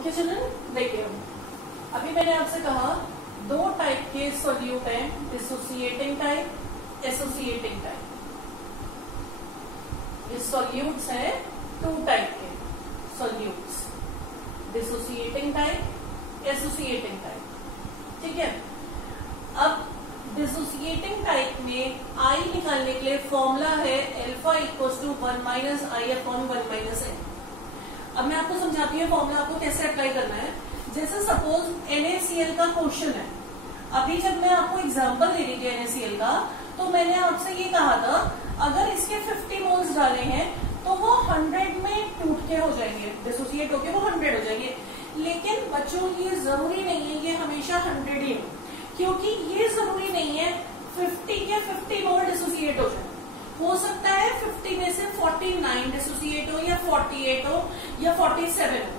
Okay children, देखिए अभी मैंने आपसे कहा दो टाइप के सॉल्यूट हैं, डिसोसिएटिंग टाइप, एसोसिएटिंग टाइप। ये सॉल्यूट्स हैं टू टाइप के solutes, dissociating type, associating type. ठीक है, अब डिसोसिएटिंग टाइप में आई निकालने के लिए फॉर्मूला है alpha equals to 1 minus I upon 1 minus N. अब मैं आपको समझाती हूँ फॉर्मूला आपको कैसे अप्लाई करना है। जैसे सपोज NaCl का क्वेश्चन है, अभी जब मैं आपको एग्जांपल दे रही थी NaCl का, तो मैंने आपसे ये कहा था अगर इसके 50 मोल्स डाले हैं तो वो 100 में टूट के हो जाएंगे, डिसोसिएट होके वो 100 हो जाएंगे। लेकिन बच्चों ये जरूरी नहीं है ये हमेशा 100 ही हो, क्योंकि ये जरूरी नहीं है 50 के 50 मोल डिसोसिएट हो जाए। हो सकता है 50 में से 49 डिसोसिएट हो या 48 हो या 47 हो,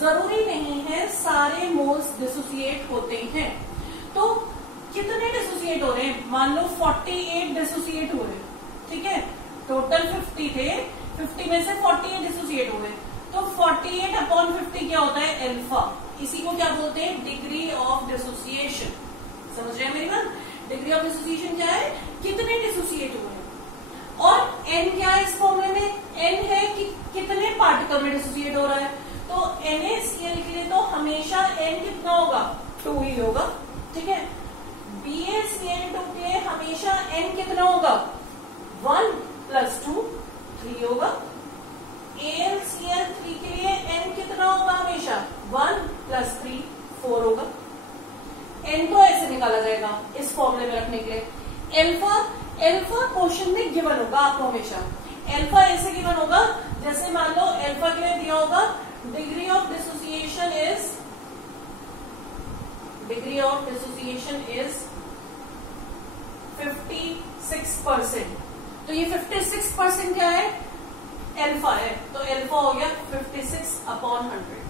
जरूरी नहीं है सारे मोल्स डिसोसिएट होते हैं। तो कितने डिसोसिएट हो रहे हैं, मान लो 48 डिसोसिएट हो रहे हैं, ठीक है, टोटल 50 थे, 50 में से 48 डिसोसिएट हो गए, तो 48 अपॉन 50 क्या होता है, अल्फा। इसी को क्या बोलते हैं, डिग्री ऑफ डिसोसिएशन। समझ रहे हैं मेरी बात, डिग्री ऑफ डिसोसिएशन क्या है, कितने डिसोसिएट हुए हैं। और n क्या है इस फॉर्मूले में, n है कि कितने पार्टिकल में डिसोसिएट हो रहा है। तो NaCl के लिए तो हमेशा n कितना होगा, 2 ही होगा। ठीक है, BaCl2 के लिए हमेशा n कितना होगा, 1 + 2 3 होगा। AlCl3 के लिए n कितना होगा, हमेशा 1 + 3 4 होगा। n तो ऐसे निकाला जाएगा इस फॉर्मूले में रखने के लिए। अल्फा क्वेश्चन में गिवन होगा आपको हमेशा, अल्फा ऐसे गिवन होगा, जैसे मान लो अल्फा के लिए दिया होगा डिग्री ऑफ डिसोसिएशन इज 56%। तो ये 56% क्या है, अल्फा है, तो अल्फा हो गया 56 अपॉन 100।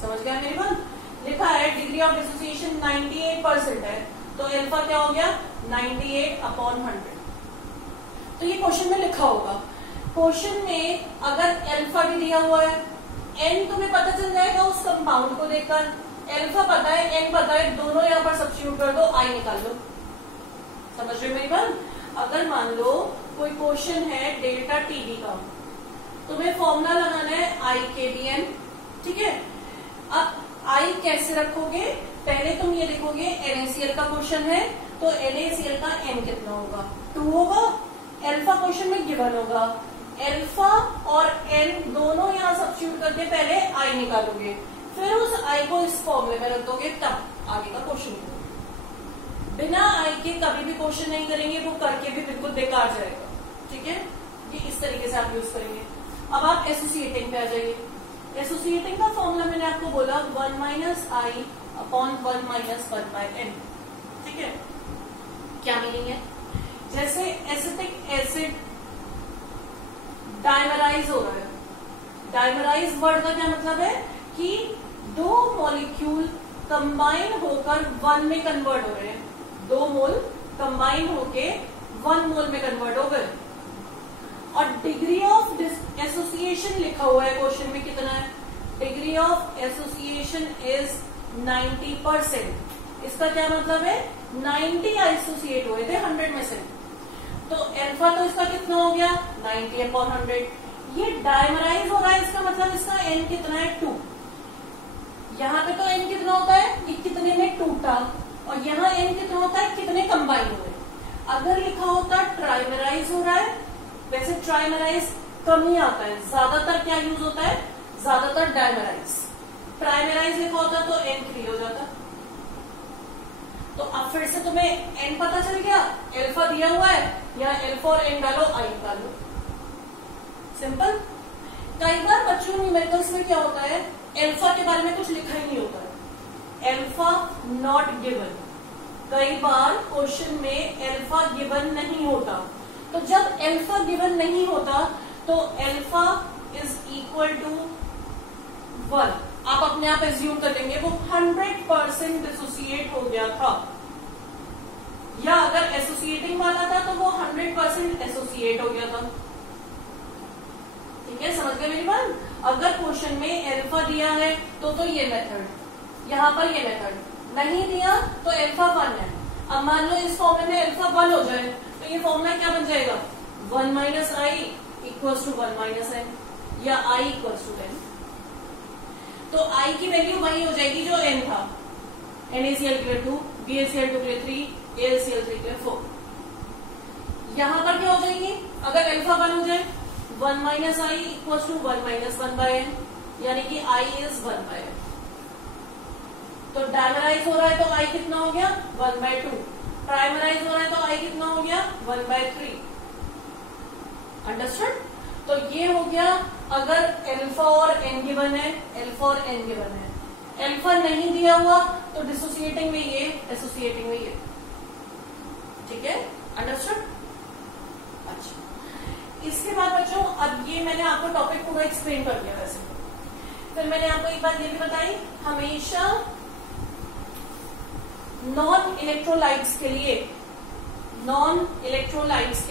समझ गया मेरी बात। लिखा है डिग्री ऑफ डिसोसिएशन 98% है, तो अल्फा क्या हो गया 98 अपॉन 100। तो ये क्वेश्चन में लिखा होगा। क्वेश्चन में अगर अल्फा भी दिया हुआ है, एन तुम्हें पता चल जाएगा उस कंपाउंड को देखकर, अल्फा पता है एन पता है, दोनों यहाँ पर सब्स्टिट्यूट कर दो, आई निकाल लो। समझ रहे मेरी बात। अगर मान लो कोई क्वेश्चन है डेल्टा टीबी का, तुम्हें फॉर्मूला लगाना है IKBN। ठीक है, अब आई कैसे रखोगे, पहले तुम ये देखोगे NaCl का क्वेश्चन है, तो NaCl का n कितना होगा, 2 होगा। अल्फा क्वेश्चन में गिवन होगा, अल्फा और n दोनों यहाँ सब्स्टिट्यूट करके पहले आई निकालोगे, फिर उस आई को इस फॉर्मूले में रख दोगे, तब आगे का क्वेश्चन करोगे। बिना आई के कभी भी क्वेश्चन नहीं करेंगे, वो करके भी बिल्कुल बेकार जाएगा। ठीक है, ये इस तरीके से आप यूज करेंगे। अब आप एसोसिएटिंग पे आ जाइए। एसोसिएटिंग का फॉर्मूला मैंने आपको बोला 1 minus I upon 1 minus 1 bye n। ठीक है, क्या मीनिंग है, जैसे एसिटिक एसिड डाइमराइज हो रहा है, डाइमराइज वर्ड का क्या मतलब है कि 2 मॉलिक्यूल कंबाइन होकर 1 में कन्वर्ट हो रहे हैं, 2 मोल कंबाइन होके 1 मोल में कन्वर्ट हो गए। और डिग्री ऑफ एसोसिएशन लिखा हुआ है क्वेश्चन में, कितना है, डिग्री ऑफ एसोसिएशन इज 90%। इसका क्या मतलब है, 90 एसोसिएट हुए थे 100 में से, तो अल्फा तो इसका कितना हो गया 90 अपॉन 100। ये डाइमराइज हो रहा है, इसका मतलब इसका n कितना है, 2। यहाँ पे तो n कितना होता है कि कितने में टूटा, और यहाँ n कितना होता है कितने कंबाइन हुए। अगर लिखा होता ट्राइमराइज हो रहा है, वैसे ट्राइमराइज कम ही आता है, ज्यादातर क्या यूज होता है, ज्यादातर डाइमराइज। ट्राइमराइज लिखा होता तो n3 हो जाता। तो अब फिर से तुम्हें n पता चल गया, अल्फा दिया हुआ है, यहाँ अल्फा और n डालो, आई निकालो, सिंपल। कई बार बच्चों न्यूमेरिकल्स में क्या होता है, अल्फा के बारे में कुछ लिखा ही नहीं होता है, अल्फा नॉट गिवन। कई बार क्वेश्चन में अल्फा गिवन नहीं होता, तो जब अल्फा गिवन नहीं होता तो अल्फा इज इक्वल टू 1, आप अपने आप एज्यूम कर लेंगे वो 100% डिसोसिएट हो गया था, या अगर एसोसिएटिंग वाला था तो वो 100% एसोसिएट हो गया था। ठीक है, समझ गए मेरी बात? अगर क्वेश्चन में अल्फा दिया है तो ये मेथड, यहाँ पर ये मेथड नहीं दिया तो अल्फा 1 है। अब मान लो इस फॉर्मूले में अल्फा 1 हो जाए तो ये फॉर्मूला क्या बन जाएगा, 1 minus I equals to 1 minus N, या आई इक्वल्स टू एन। तो आई की वैल्यू वही हो जाएगी जो एन था, NaCl के लिए 2, BaCl2 के लिए 3, AlCl3 के लिए 4। यहां पर क्या हो जाएगी, अगर अल्फा 1 हो जाए 1 minus I equals to 1 minus 1 by N, यानी कि आई इज 1 बाय एन। तो डायमराइज हो रहा है तो आई कितना हो गया, 1 बाय 2। प्राइमराइज हो रहा है तो आई कितना हो गया, 1 बाय 3। अंडरस्टूड? तो ये हो गया अगर अल्फा और एन गिवन है, अल्फा और एन गिवन है। अल्फा नहीं दिया हुआ तो डिसोसिएटिंग में ये, एसोसिएटिंग में ये। ठीक है, अंडरस्टूड? अच्छा, इसके बाद बच्चों अब ये मैंने आपको टॉपिक पूरा एक्सप्लेन कर दिया। वैसे फिर मैंने आपको एक बात ये भी बताई, हमेशा नॉन इलेक्ट्रोलाइट्स के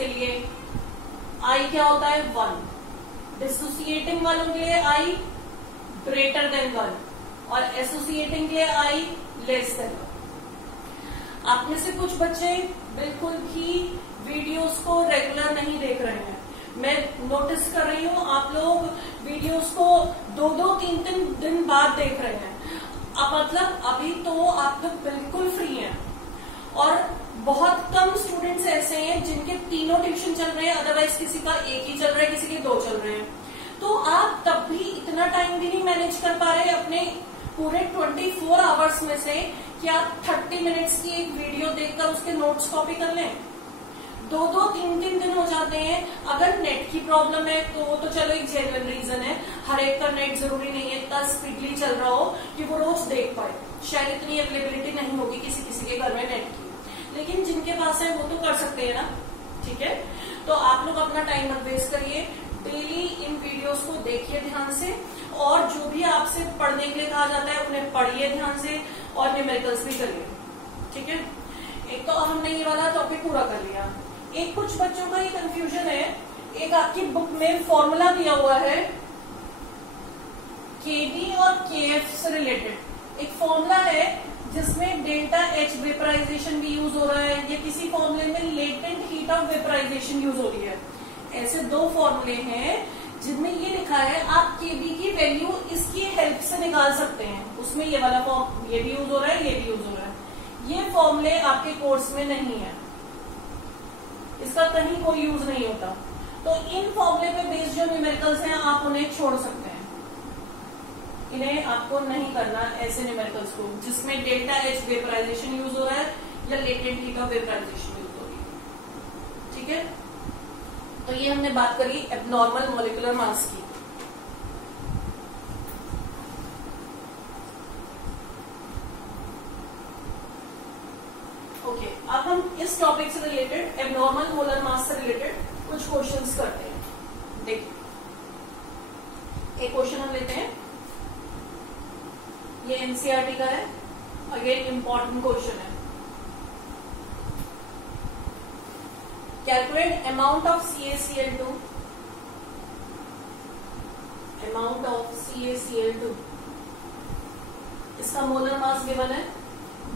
लिए आई क्या होता है, 1। डिसोसिएटिंग वालों के लिए आई ग्रेटर देन 1 और एसोसिएटिंग के लिए आई लेस देन 1। आप में से कुछ बच्चे बिल्कुल भी वीडियोस को रेगुलर नहीं देख रहे हैं। मैं नोटिस कर रही हूँ आप लोग वीडियोस को 2-2, 3-3 दिन बाद देख रहे हैं। अब मतलब अभी तो आप लोग बिल्कुल फ्री हैं और बहुत कम स्टूडेंट्स ऐसे हैं जिनके तीनों ट्यूशन चल रहे हैं, अदरवाइज किसी का एक ही चल रहा है, किसी के 2 चल रहे हैं। तो आप तब भी इतना टाइम भी नहीं मैनेज कर पा रहे अपने पूरे 24 आवर्स में से कि आप 30 मिनट्स की एक वीडियो देखकर उसके नोट्स कॉपी कर लें। 2-2, 3-3 दिन हो जाते हैं। अगर नेट की प्रॉब्लम है तो चलो एक जेन्युइन रीजन है, हर एक का नेट जरूरी नहीं है इतना स्पीडली चल रहा हो कि वो रोज देख पाए, शायद इतनी अवेलेबिलिटी नहीं होगी किसी किसी के घर में नेट की, लेकिन जिनके पास है वो तो कर सकते हैं ना। ठीक है, तो आप लोग अपना टाइम मत वेस्ट करिए, डेली इन वीडियोस को देखिए ध्यान से, और जो भी आपसे पढ़ने के लिए कहा जाता है उन्हें पढ़िए ध्यान से, और न्यूमेरिकल्स भी करिए। ठीक है, एक तो हमने ये वाला टॉपिक पूरा कर लिया। एक कुछ बच्चों का ये कंफ्यूजन है, एक आपकी बुक में फॉर्मूला दिया हुआ है केबी और केएफ से रिलेटेड एक फॉर्मूला है जिसमें डेल्टा एच वेपराइजेशन भी यूज हो रहा है, या किसी फॉर्मूले में latent heat of vaporization use हो रही है। ऐसे 2 फॉर्मूले हैं जिनमें ये लिखा है आप केबी की वैल्यू इसकी हेल्प से निकाल सकते हैं। उसमें ये वाला फॉर्म ये भी यूज हो रहा है, ये भी यूज हो रहा है। ये फॉर्मूले आपके कोर्स में नहीं है, इसका कहीं कोई यूज नहीं होता। तो इन फॉर्मूले पे बेस्ड जो न्यूमेरिकल्स हैं आप उन्हें छोड़ सकते हैं, इन्हें आपको नहीं करना ऐसे न्यूमेरिकल्स को जिसमें डेल्टा एच वेपराइजेशन यूज हो रहा है या latent heat of vaporization use हो रही है। ठीक है, तो ये हमने बात करी एबनॉर्मल मॉलिक्यूलर मास की। ओके, अब हम इस टॉपिक से रिलेटेड एबनॉर्मल मोलर मास से रिलेटेड कुछ क्वेश्चंस करते हैं। देखिए, एक क्वेश्चन हम लेते हैं, ये एनसीईआरटी का है, अगेन इंपॉर्टेंट क्वेश्चन है। Calculate amount of CaCl2, amount of CaCl2, इसका मोलर मास गिवन है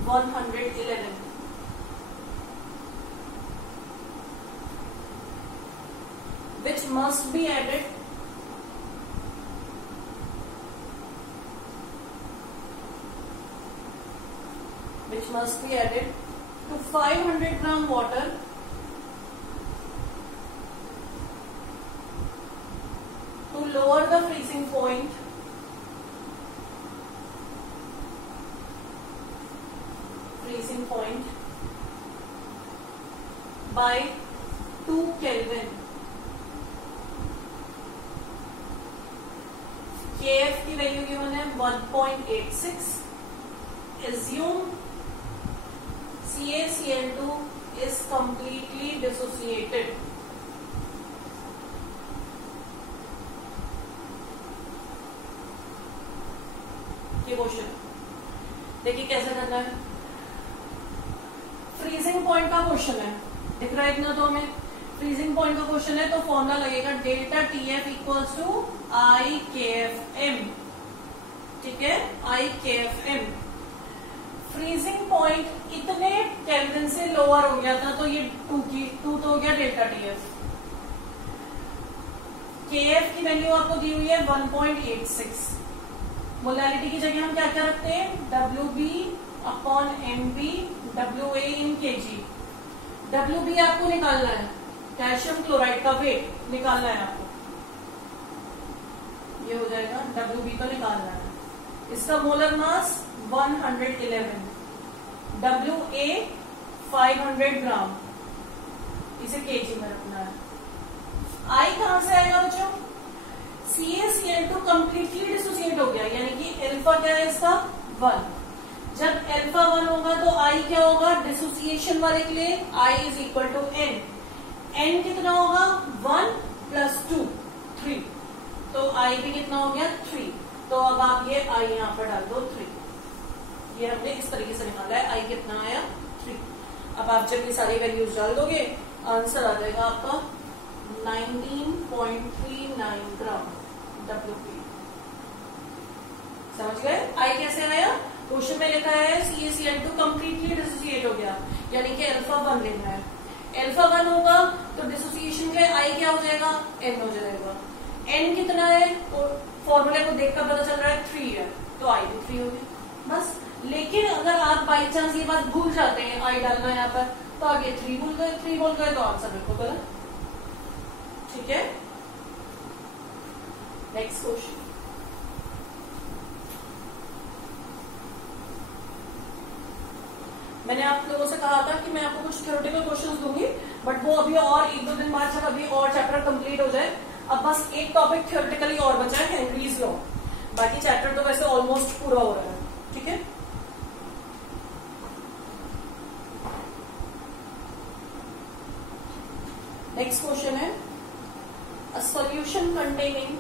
111। which must be added to 500 gram water to lower the freezing point by 2 Kelvin। KF की वैल्यू गिवन है 1.86। Assume CaCl2 is completely dissociated। ये question देखिए कैसे करना है। Freezing point का क्वेश्चन है, दिख रहा है इतना तो हमें। फ्रीजिंग पॉइंट का क्वेश्चन है तो फॉर्मूला लगेगा delta TF equals to IKFM। ठीक है, IKFM। फ्रीजिंग पॉइंट इतने केल्विन से लोअर हो गया था तो ये 2 तो हो गया डेल्टा TF। KF की वैल्यू आपको दी हुई है 1.86। मोलैलिटी की जगह हम क्या क्या रखते हैं, WB अपॉन MB WA इन kg। WB आपको निकालना है, कैल्शियम क्लोराइड का वेट निकालना है आपको, ये हो जाएगा WB का निकालना है। इसका मोलर मास 111, WA 500 ग्राम, इसे kg में रखना है। I कहां से आएगा बच्चों, CaCl2 कंप्लीटली डिसोसिएट हो गया, यानी कि अल्फा क्या है इसका 1। जब अल्फा 1 होगा तो I क्या होगा, डिसोसिएशन वाले के लिए I is equal to N। N कितना होगा 1 + 2 3, तो I भी कितना हो गया 3। तो अब आप ये I यहाँ पर डाल दो 3। ये हमने इस तरीके से निकाला है, I कितना आया 3। अब आप जब ये सारी वैल्यूज डाल दोगे आंसर आ जाएगा आपका 19.39 ग्राम WP। समझ गए I कैसे आया, क्वेश्चन में लिखा है CaCl2 कंप्लीटली डिसोसिएट हो गया, यानी कि अल्फा 1 लेना है। अल्फा 1 होगा तो डिसोसिएशन के I क्या हो जाएगा, N हो जाएगा। N कितना है, तो फॉर्मूले को देखकर पता चल रहा है 3 है, तो I भी 3 होगी बस। लेकिन अगर आप बाई चांस ये बात भूल जाते हैं I डालना यहाँ पर, तो आप ये 3 भूल गए तो आंसर लिखो गलत। ठीक है, नेक्स्ट क्वेश्चन। मैंने आप लोगों से कहा था कि मैं आपको कुछ थ्योरेटिकल क्वेश्चंस दूंगी, बट वो अभी और 1-2 दिन बाद जब अभी और चैप्टर कंप्लीट हो जाए, अब बस एक टॉपिक थ्योरेटिकली और बचा है, हेनरीज लॉ। बाकी चैप्टर तो वैसे ऑलमोस्ट पूरा हो रहा है। ठीक है, नेक्स्ट क्वेश्चन है, a solution containing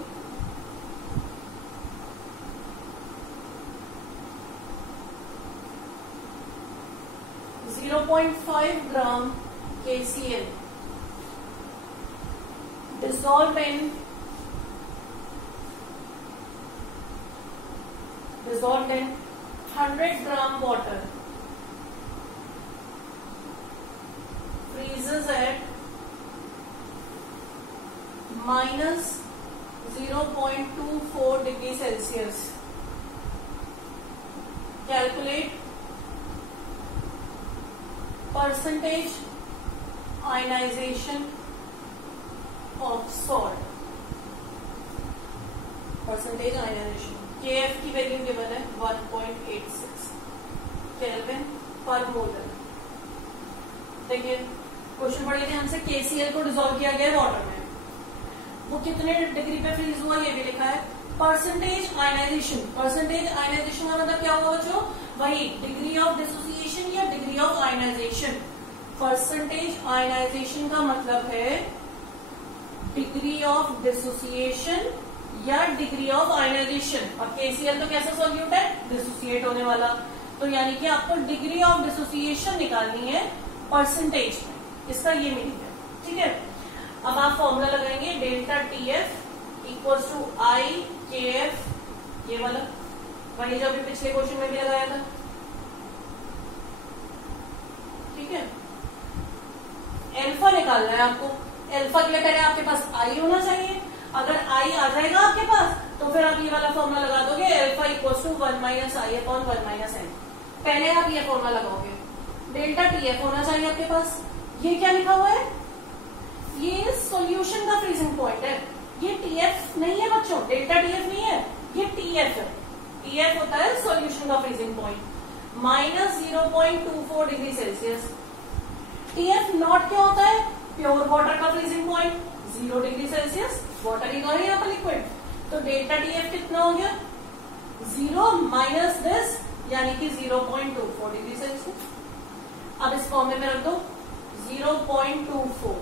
0.5 gram KCl dissolved in 100 gram water freezes at -0.24 degree Celsius. Calculate percentage ionization of salt. Percentage ionization. KF की वैल्यू गिवन है 1.86 केल्विन पर मोलर। देखिए क्वेश्चन पढ़िए ध्यान से, KCl को डिसॉल्व किया गया वाटर में, वो कितने डिग्री पे फ्रीज हुआ ये भी लिखा है। परसेंटेज आयनाइजेशन, परसेंटेज आयनाइजेशन का मतलब क्या होगा बच्चों, वही डिग्री ऑफ डिसोसिएशन या degree of ionization. Percentage ionization का मतलब है डिग्री ऑफ डिसोसिएशन या डिग्री ऑफ आयनाइजेशन। और KCl तो कैसा सॉल्यूट है, डिसोसिएट होने वाला, तो यानी कि आपको डिग्री ऑफ डिसोसिएशन निकालनी है परसेंटेज में, इसका ये मीनिंग है। ठीक है, अब आप फॉर्मूला लगाएंगे delta TF equals to IKF, ये वाला वही जो अभी पिछले क्वेश्चन में भी लगाया था। ठीक है, अल्फा निकालना है आपको। अल्फा के लिए पहले आपके पास I होना चाहिए, अगर I आ जाएगा आपके पास तो फिर आप ये वाला फॉर्मूला लगा दोगे, alpha equals to 1 - I upon 1 - N। पहले आप ये फॉर्मूला लगाओगे, डेल्टा TF होना चाहिए आपके पास। ये क्या लिखा हुआ है, ये सॉल्यूशन का फ्रीजिंग पॉइंट है, ये TF नहीं है बच्चों, डेल्टा TF नहीं है, ये TF है। TF होता है सॉल्यूशन का freezing point, -0.24 degree Celsius. TF naught क्या होता है, प्योर वाटर का freezing point 0 degree Celsius, water ही तो है यहाँ पर लिक्विड, तो डेल्टा TF कितना हो गया 0 माइनस दिस, यानी कि 0.24 डिग्री सेल्सियस। अब इस फॉर्म में रख दो 0.24।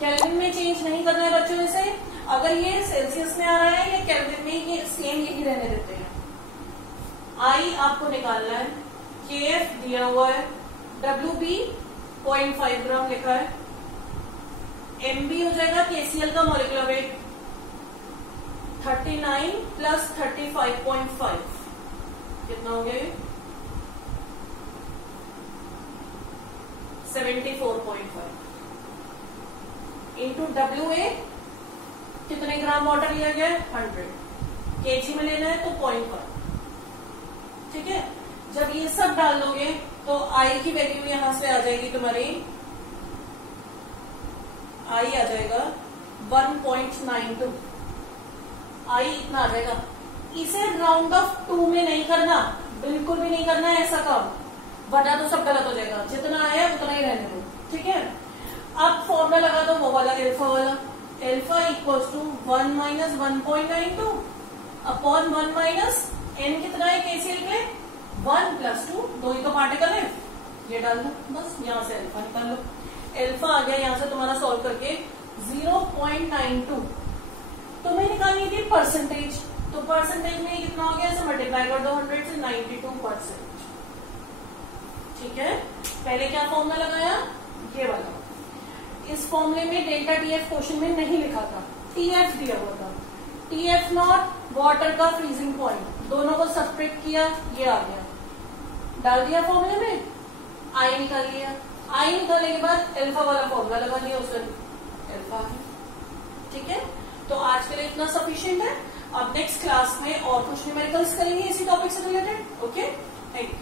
केल्विन में चेंज नहीं करना है बच्चों इसे, अगर ये सेल्सियस में आ रहा है या केल्विन में, ये सेम यही रहने देते हैं। I आपको निकालना है, KF दिया हुआ है, WB 0.5 ग्राम लिखा है, MB हो जाएगा KCl का मॉलिक्यूलर वेट 39 प्लस 35.5 कितना हो गया? 74.5 इंटू WA कितने ग्राम वाटर लिया गया? 100 kg में लेना है तो 0.1। ठीक है, जब ये सब डाल दोगे तो आई की वैल्यू यहां से आ जाएगी तुम्हारी, आई आ जाएगा 1.92, आई इतना आ जाएगा। इसे राउंड ऑफ 2 में नहीं करना, बिल्कुल भी नहीं करना है ऐसा काम, वरना तो सब गलत हो जाएगा। जितना आया उतना ही रहने दो। ठीक है, अब फॉर्मूला लगा दो वो वाला, एल्फा वाला। Alpha equals to 1 minus 1.92 upon 1 minus N कितना है KCl के 1 प्लस 2, 2 ही तो पार्टिकल है, ये डाल दो बस, यहां से एल्फा निकाल लो। एल्फा आ गया यहां से तुम्हारा सॉल्व करके 0.92। तुम्हें निकालनी थी परसेंटेज, तो परसेंटेज में कितना हो गया, ऐसे मल्टीप्लाई कर दो 100 से 92%। ठीक है, पहले क्या फॉर्मूला लगाया, ये वाला। इस फॉर्मूले में डेल्टा TF क्वेश्चन में नहीं लिखा था, TF दिया हुआ था। TF नॉट वाटर का फ्रीजिंग पॉइंट, दोनों को सब्ट्रैक्ट किया, ये आ गया, डाल दिया फॉर्मूले में, आई निकाल लिया। आई निकालने के बाद एल्फा वाला फॉर्मूला लगा दिया, उससे एल्फा आ गया। ठीक है, तो आज के लिए इतना सफिशिएंट है। अब नेक्स्ट क्लास में और कुछ न्यूमेरिकल्स करेंगे इसी टॉपिक से रिलेटेड। Okay, thank you.